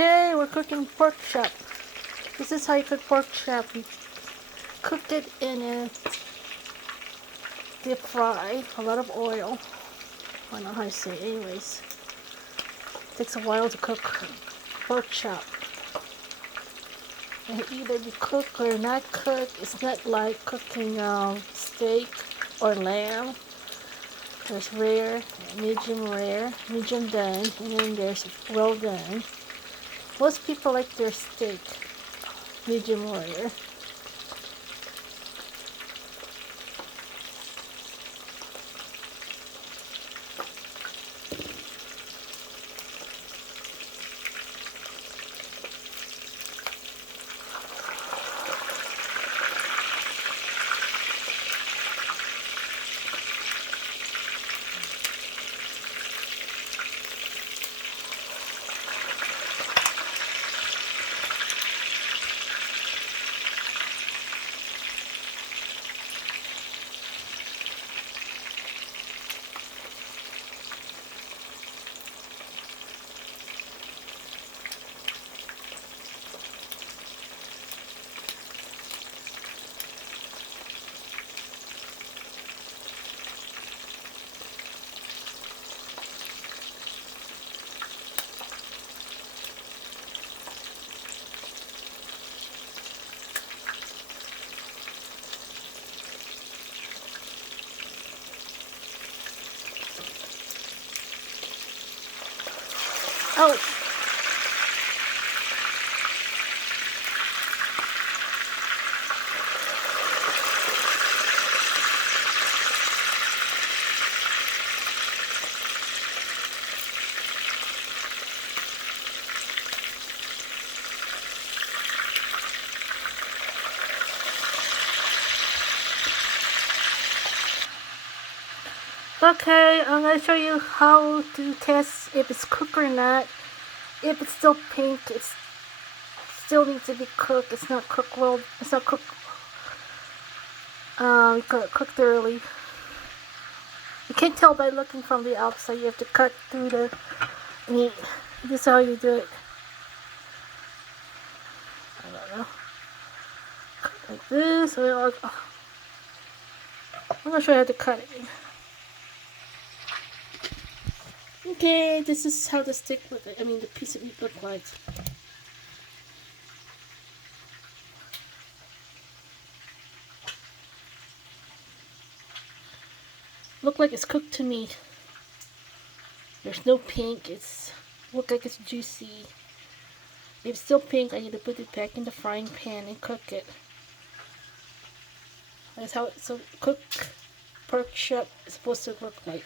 Okay, we're cooking pork chop. This is how you cook pork chop. You cook it in a deep fry, a lot of oil. I don't know how to say it. Anyways. It takes a while to cook pork chop. And either you cook or not cook. It's not like cooking steak or lamb. There's rare, medium done, and then there's well done. Most people like their steak medium rare. Oh! Okay, I'm going to show you how to test if it's cooked or not. If it's still pink, it still needs to be cooked. It's not cooked well. It's not cooked cooked thoroughly. You can't tell by looking from the outside. You have to cut through the meat. This is how you do it. I don't know. Cut like this. I'm not sure how to cut it. Okay, this is how the stick look like. I mean, the piece of meat look like. Look like it's cooked to me. There's no pink. It's look like it's juicy. If it's still pink, I need to put it back in the frying pan and cook it. That's how cooked pork chop is supposed to look like.